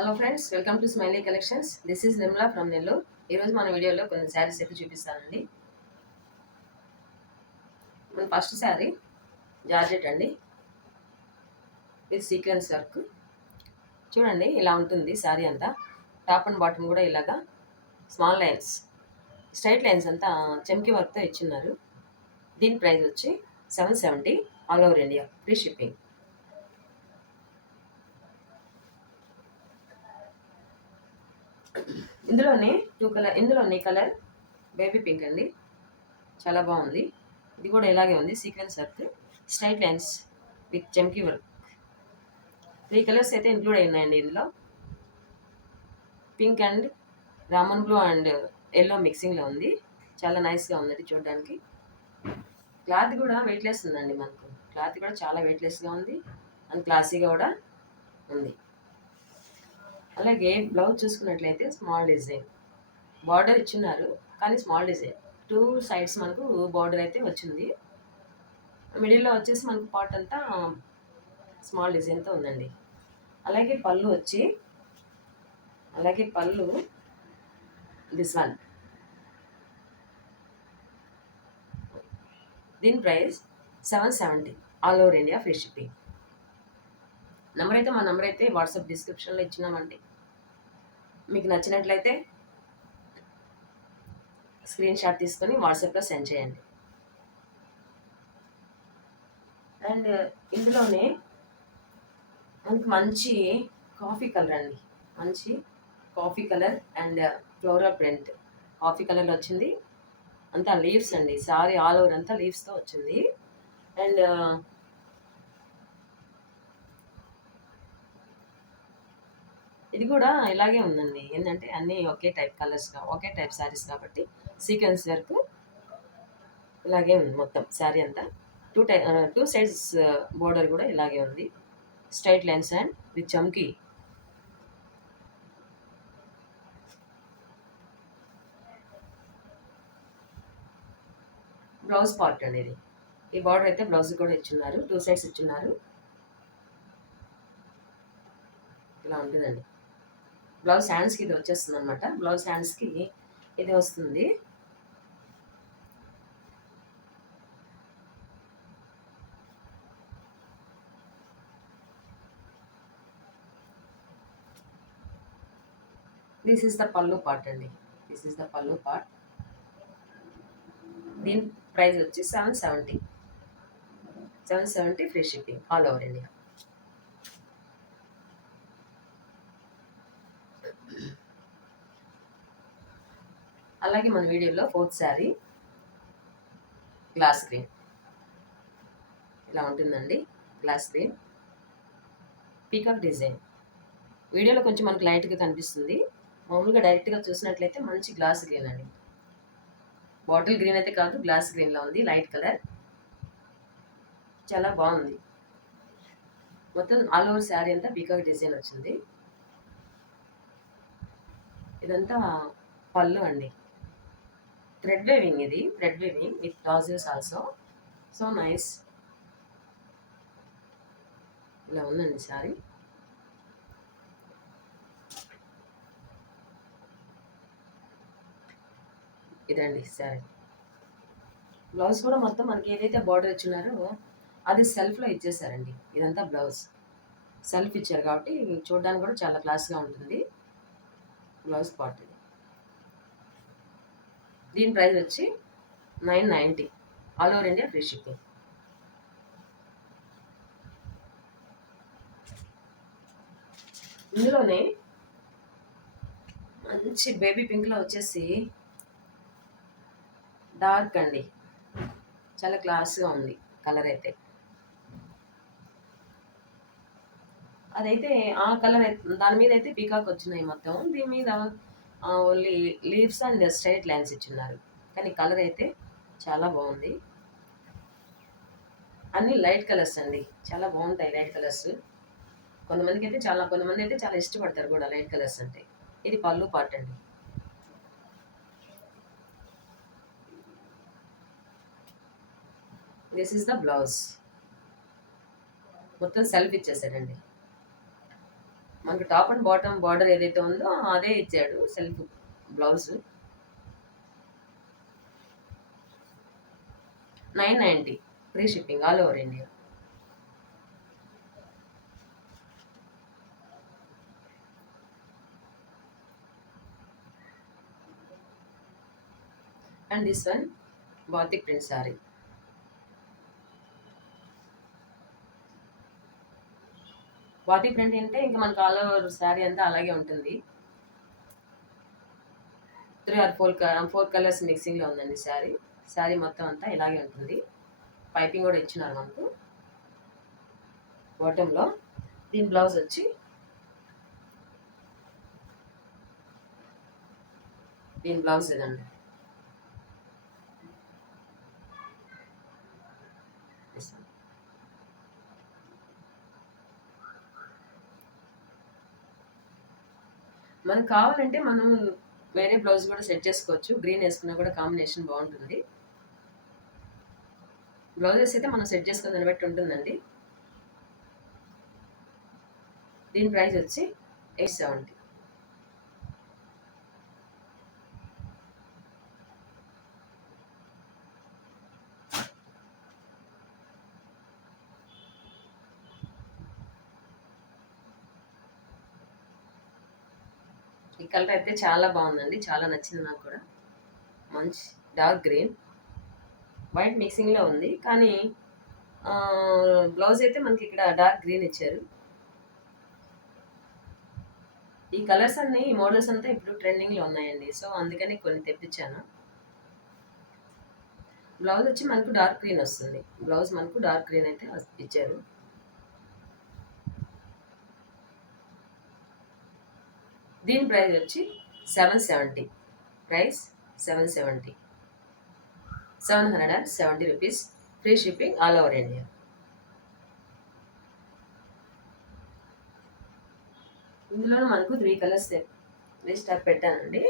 Hello friends, welcome to smiley collections. This is Nirmala from Nellore. ఈరోజు మన వీడియోలో కొన్ని శారీస్ అయితే చూపిస్తానండి. మన ఫస్ట్ శారీ జార్జెట్ అండి, విత్ సీక్వెన్స్ వర్క్. చూడండి, ఇలా ఉంటుంది శారీ అంతా. టాప్ అండ్ బాటమ్ కూడా ఇలాగా స్మాల్ లైన్స్, స్ట్రైట్ లైన్స్ అంతా చెమ్కి వర్క్తో ఇచ్చిన్నారు. దీని ప్రైస్ వచ్చి $770, all over India, free shipping. ఇందులోని కలర్ బేబీ పింక్ అండి, చాలా బాగుంది. ఇది కూడా ఇలాగే ఉంది, sequence work, straight lines with చెమ్కీ వర్క్. 3 కలర్స్ అయితే ఇంక్లూడ్ అయినాయండి ఇందులో. పింక్ అండ్ రామన్ బ్లూ అండ్ ఎల్లో మిక్సింగ్లో ఉంది. చాలా నైస్గా ఉంది చూడడానికి. క్లాత్ కూడా వెయిట్లెస్ ఉందండి. క్లాత్ కూడా చాలా వెయిట్లెస్గా ఉంది అండ్ క్లాసీగా కూడా ఉంది. అలాగే బ్లౌజ్ చూసుకున్నట్లయితే స్మాల్ డిజైన్ బార్డర్ ఇచ్చినారు, కానీ స్మాల్ డిజైన్. 2 సైడ్స్ మనకు బార్డర్ అయితే వచ్చింది. మిడిల్లో వచ్చేసి మనకు పార్ట్ అంతా స్మాల్ డిజైన్తో ఉందండి. అలాగే పళ్ళు దిస్ వన్. దీని price $770, all over India, free shipping. మా నెంబర్ అయితే వాట్సాప్ డిస్క్రిప్షన్లో ఇచ్చినామండి. మీకు నచ్చినట్లయితే స్క్రీన్ షాట్ తీసుకొని వాట్సాప్లో సెండ్ చేయండి. అండ్ ఇందులోనే మనకి మంచి కాఫీ కలర్ అండి, మంచి coffee colour and floral print. Coffee కలర్లో వచ్చింది, అంతా లీవ్స్ అండి. సారీ ఆల్ ఓవర్ అంతా లీవ్స్తో వచ్చింది. అండ్ ఇది కూడా ఇలాగే ఉందండి. ఏంటంటే అన్నీ ఒకే టైప్ శారీస్ కాబట్టి సీక్వెన్స్ వర్క్ ఇలాగే ఉంది మొత్తం శారీ అంతా. 2 సైడ్స్ బోర్డర్ కూడా ఇలాగే ఉంది, స్ట్రైట్ లైన్స్ అండ్ విత్ చమ్కీ. బ్లౌజ్ పార్ట్ అండి ఇది. ఈ బార్డర్ అయితే బ్లౌజ్ కూడా ఇచ్చున్నారు, 2 సైడ్స్ ఇచ్చున్నారు. ఇలా ఉంటుందండి. బ్లౌజ్ హ్యాండ్స్కి ఇది వచ్చేస్తుంది అనమాట. బ్లౌజ్ హ్యాండ్స్కి ఇది వస్తుంది. దిస్ ఈస్ ద పల్లు పార్ట్ అండి. దిస్ ఈస్ ద పల్లు పార్ట్. దీని ప్రైస్ వచ్చి $770, free shipping, all over India. అలాగే మన వీడియోలో 4th శారీ గ్లాస్ గ్రీన్. ఇలా ఉంటుందండి, గ్లాస్ గ్రీన్ పీకాక్ డిజైన్. వీడియోలో కొంచెం మనకు లైట్గా కనిపిస్తుంది, మామూలుగా డైరెక్ట్గా చూసినట్లయితే మంచి గ్లాస్ గ్రీన్ అండి. బాటిల్ గ్రీన్ అయితే కాదు, గ్లాస్ గ్రీన్లో ఉంది, లైట్ కలర్. చాలా బాగుంది. మొత్తం ఆల్ ఓవర్ శారీ అంతా పీకాక్ డిజైన్ వచ్చింది. ఇదంతా పళ్ళు అండి, థ్రెడ్ వేవింగ్. ఇది thread weaving with tassels also, so nice. ఇలా ఉందండి శారీ. ఇదండి శారీ. బ్లౌజ్ కూడా మొత్తం మనకి ఏదైతే బార్డర్ ఇచ్చున్నారో అది సెల్ఫ్లో ఇచ్చేసారండి. ఇదంతా బ్లౌజ్ సెల్ఫ్ ఇచ్చారు కాబట్టి చూడడానికి కూడా చాలా క్లాస్గా ఉంటుంది. బ్లౌజ్ పార్ట్ ఇది. దీని ప్రైస్ వచ్చి $990, all over India, free shipping. ఇందులోనే మంచి బేబీ పింక్లో వచ్చేసి డార్క్ అండి, చాలా క్లాస్గా ఉంది కలర్ అయితే. అదైతే ఆ కలర్ దాని మీద అయితే పీకాక్ వచ్చినాయి మొత్తం. దీని మీద only leaves and straight lines ఇచ్చున్నారు, కానీ కలర్ అయితే చాలా బాగుంది. అన్ని లైట్ కలర్స్ అండి, చాలా బాగుంటాయి లైట్ కలర్స్. కొంతమంది అయితే చాలా ఇష్టపడతారు కూడా లైట్ కలర్స్ అంటే. ఇది పళ్ళు పార్ట్ అండి. This is the blouse. మొత్తం సెల్ఫ్ ఇచ్చేసాడండి. మనకు టాప్ అండ్ బాటమ్ బార్డర్ ఏదైతే ఉందో అదే ఇచ్చాడు self blouse. 990 free shipping all over India. And this one batik print sorry. Batik print అంటే ఇంకా మనకు ఆల్ ఓవర్ శారీ అంతా అలాగే ఉంటుంది. 3 ఆర్ 4 కలర్స్ మిక్సింగ్లో ఉందండి శారీ. శారీ మొత్తం అంతా ఇలాగే ఉంటుంది. పైపింగ్ కూడా ఇచ్చినారు మనకు బాటంలో. దీని బ్లౌజ్ వచ్చి దీని బ్లౌజ్ ఇదండి. మనకు కావాలంటే మనం వేరే బ్లౌజ్ కూడా సెట్ చేసుకోవచ్చు. గ్రీన్ వేసుకున్నా కూడా కాంబినేషన్ బాగుంటుంది. బ్లౌజెస్ అయితే మనం సెట్ చేసుకుని దాన్ని బట్టి ఉంటుందండి. దీని ప్రైస్ వచ్చి 870. ఈ కలర్ అయితే చాలా బాగుందండి. చాలా నచ్చింది నాకు కూడా. మంచి డార్క్ గ్రీన్ వైట్ మిక్సింగ్లో ఉంది. కానీ బ్లౌజ్ అయితే మనకి ఇక్కడ డార్క్ గ్రీన్ ఇచ్చారు. ఈ కలర్స్ అన్ని ఈ మోడల్స్ అంతా ఇప్పుడు ట్రెండింగ్లో ఉన్నాయండి. సో అందుకని కొన్ని తెప్పించాను. బ్లౌజ్ వచ్చి మనకు డార్క్ గ్రీన్ వస్తుంది. బ్లౌజ్ మనకు డార్క్ గ్రీన్ అయితే ఇచ్చారు. దీని ప్రైస్ వచ్చి 770. Price 770 rupees. Free shipping all over India. ఇందులో మనకు 3 కలర్స్ లిస్ట్ అప్ పెట్టానండి.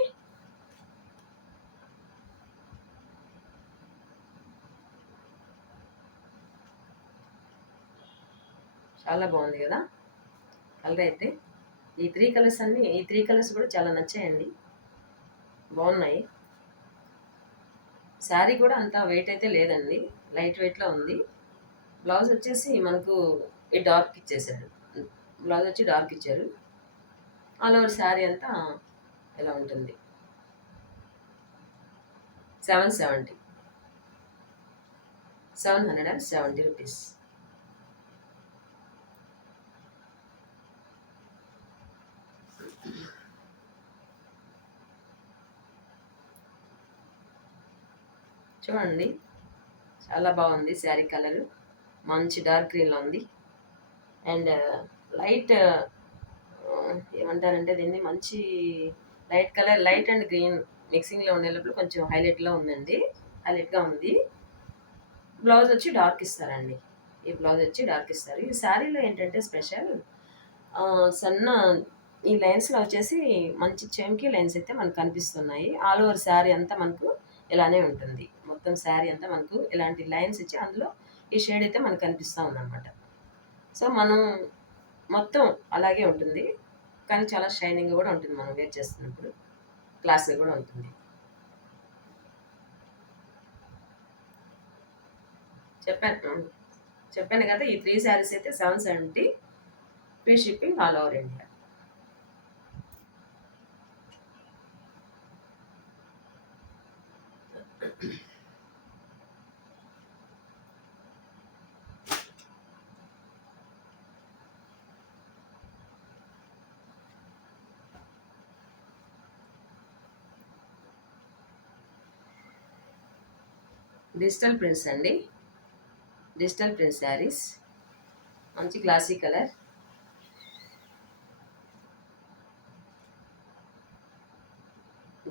చాలా బాగుంది కదా కలర్ అయితే. ఈ 3 కలర్స్ కూడా చాలా నచ్చాయండి. బాగున్నాయి. శారీ కూడా అంత వెయిట్ అయితే లేదండి. లైట్ వెయిట్లో ఉంది. బ్లౌజ్ వచ్చేసి మనకు ఈ డార్క్ ఇచ్చేసాడు. బ్లౌజ్ వచ్చి డార్క్ ఇచ్చారు. ఆల్ ఓవర్ శారీ అంతా ఎలా ఉంటుంది. 770 రూపీస్. చూడండి చాలా బాగుంది శారీ కలరు. మంచి డార్క్ గ్రీన్లో ఉంది. అండ్ లైట్ ఏమంటారంటే దీన్ని మంచి light colour, light and green మిక్సింగ్లో ఉండేటప్పుడు కొంచెం హైలైట్గా ఉంది. బ్లౌజ్ వచ్చి డార్క్ ఇస్తారండి. ఈ బ్లౌజ్ వచ్చి డార్క్ ఇస్తారు. ఈ శారీలో ఏంటంటే స్పెషల్ సన్న ఈ లైన్స్లో వచ్చేసి మంచి చెంకి లైన్స్ అయితే మనకు కనిపిస్తున్నాయి. ఆల్ ఓవర్ శారీ అంతా మనకు ఇలానే ఉంటుంది. మొత్తం శారీ అంతా మనకు ఇలాంటి లైన్స్ ఇచ్చి అందులో ఈ షేడ్ అయితే మనకు కనిపిస్తూ ఉందన్నమాట. సో మనం మొత్తం అలాగే ఉంటుంది. కానీ చాలా షైనింగ్ కూడా ఉంటుంది. మనం వేర్ చేస్తున్నప్పుడు క్లాస్గా కూడా ఉంటుంది. చెప్పాను కదా. ఈ 3 శారీస్ అయితే 770 free shipping all over India. Digital prints అండి. డిజిటల్ ప్రింట్ శారీస్ మంచి క్లాసీ కలర్.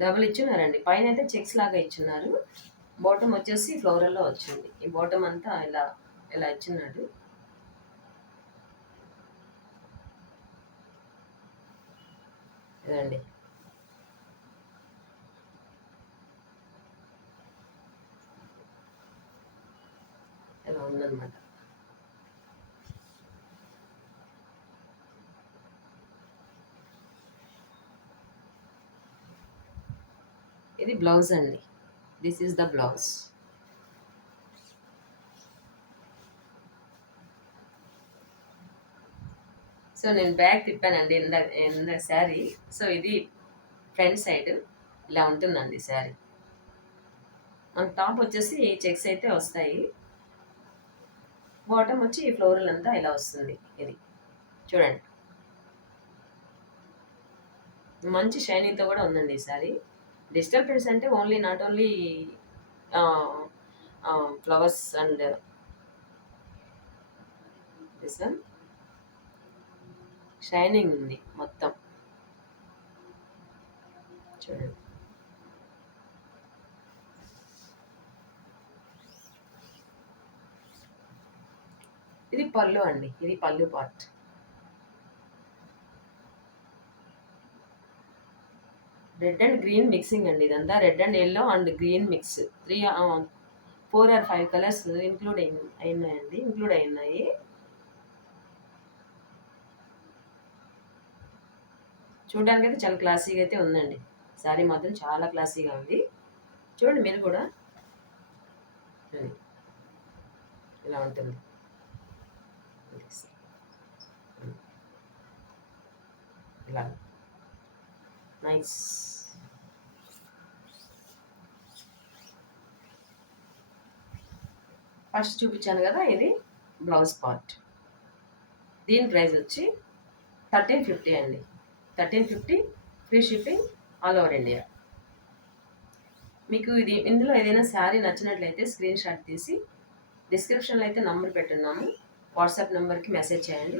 డబుల్ ఇచ్చున్నారండి. పైన అయితే చెక్స్ లాగా ఇచ్చున్నారు. బాటమ్ వచ్చేసి ఫ్లోరల్లో వచ్చింది. ఈ బాటమ్ అంతా ఇలా ఇచ్చున్నాడు. ఇదండి. ఇలా ఉందన్నమాట. ఇది బ్లౌజ్ అండి. This is the blouse. So నేను బ్యాగ్ తిప్పానండి ఇన్ ద శారీ. సో ఇది ఫ్రంట్ సైడ్ ఇలా ఉంటుందండి శారీ. మన టాప్ వచ్చేసి చెక్స్ అయితే వస్తాయి. బాటమ్ వచ్చి ఈ ఫ్లోరల్ అంతా ఇలా వస్తుంది. ఇది చూడండి, మంచి షైనింగ్తో కూడా ఉందండి ఈ సారీ. డిజిటల్ ప్రింట్స్ అంటే not only flowers and this one shining ఉంది మొత్తం. చూడండి, ఇది పళ్ళు అండి. ఇది పళ్ళు part. Red and green mixing అండి. ఇదంతా red and yellow and green mix. 4 or 5 colours include అయినాయి. చూడడానికి అయితే చాలా క్లాసీగా అయితే ఉందండి. శారీ మాత్రం చాలా క్లాసీగా ఉంది. చూడండి మీరు కూడా, ఇలా ఉంటుంది. ఇలా నైస్. ఫస్ట్ చూపించాను కదా, ఇది బ్లౌజ్ పార్ట్. దీని ప్రైస్ వచ్చి 1350 అండి. 1350 free shipping all over India. మీకు ఇందులో ఏదైనా శారీ నచ్చినట్లయితే స్క్రీన్ షాట్ తీసి డిస్క్రిప్షన్లో అయితే నంబర్ పెట్టున్నాము. వాట్సాప్ నెంబర్కి మెసేజ్ చేయండి.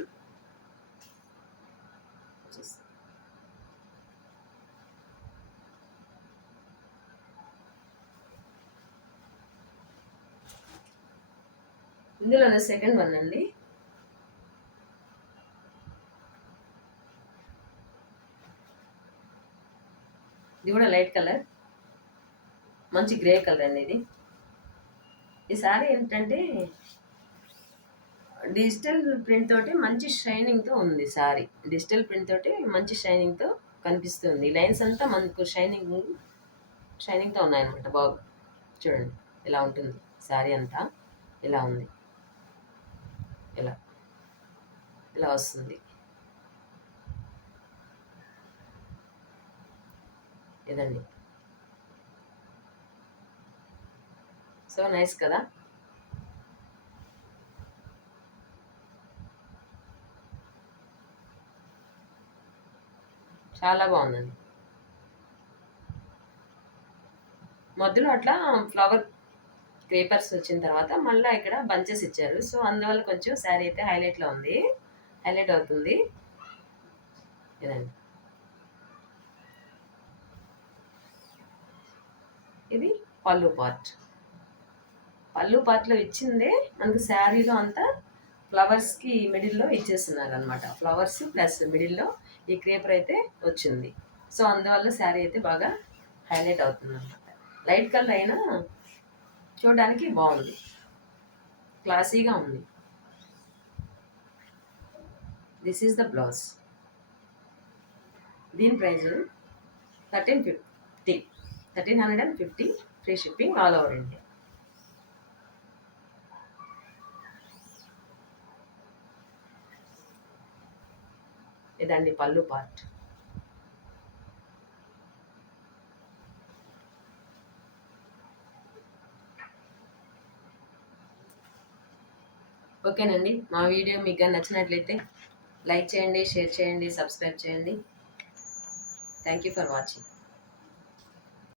ఇందులో సెకండ్ వన్ అండి. ఇది కూడా లైట్ కలర్, మంచి గ్రే కలర్ అండి. ఈ శారీ ఏంటంటే డిజిటల్ ప్రింట్ తోటి మంచి షైనింగ్తో ఉంది శారీ. డిజిటల్ ప్రింట్ తోటి మంచి షైనింగ్తో కనిపిస్తుంది. లైన్స్ అంతా మనకు షైనింగ్తో ఉన్నాయన్నమాట. బాగా చూడండి, ఇలా ఉంటుంది శారీ అంతా. ఇలా ఉంది, ఇలా ఇలా వస్తుంది. ఇదండి. సో నైస్ కదా. చాలా బాగుందండి. మధ్యలో అట్లా ఫ్లవర్ క్రేపర్స్ వచ్చిన తర్వాత మళ్ళీ ఇక్కడ బంచెస్ ఇచ్చారు. సో అందువల్ల కొంచెం శారీ అయితే హైలైట్ అవుతుంది. ఇదండి, ఇది పళ్ళు పార్ట్లో ఇచ్చిందే మనకు శారీలో అంతా ఫ్లవర్స్కి మిడిల్లో ఇచ్చేస్తున్నారు అనమాట. ఫ్లవర్స్ ప్లస్ మిడిల్లో ఈ క్రేపర్ అయితే వచ్చింది. సో అందువల్ల శారీ అయితే బాగా హైలైట్ అవుతుంది అనమాట. లైట్ కలర్ అయినా చూడడానికి బాగుంది, క్లాసీగా ఉంది. This is the blouse. దీని price 1350 free shipping all over India. ఇదండి పళ్ళు పార్ట్. ఓకేనండి, మా వీడియో మీకు నచ్చినట్లయితే లైక్ చేయండి, షేర్ చేయండి, సబ్స్క్రైబ్ చేయండి. Thank you for watching.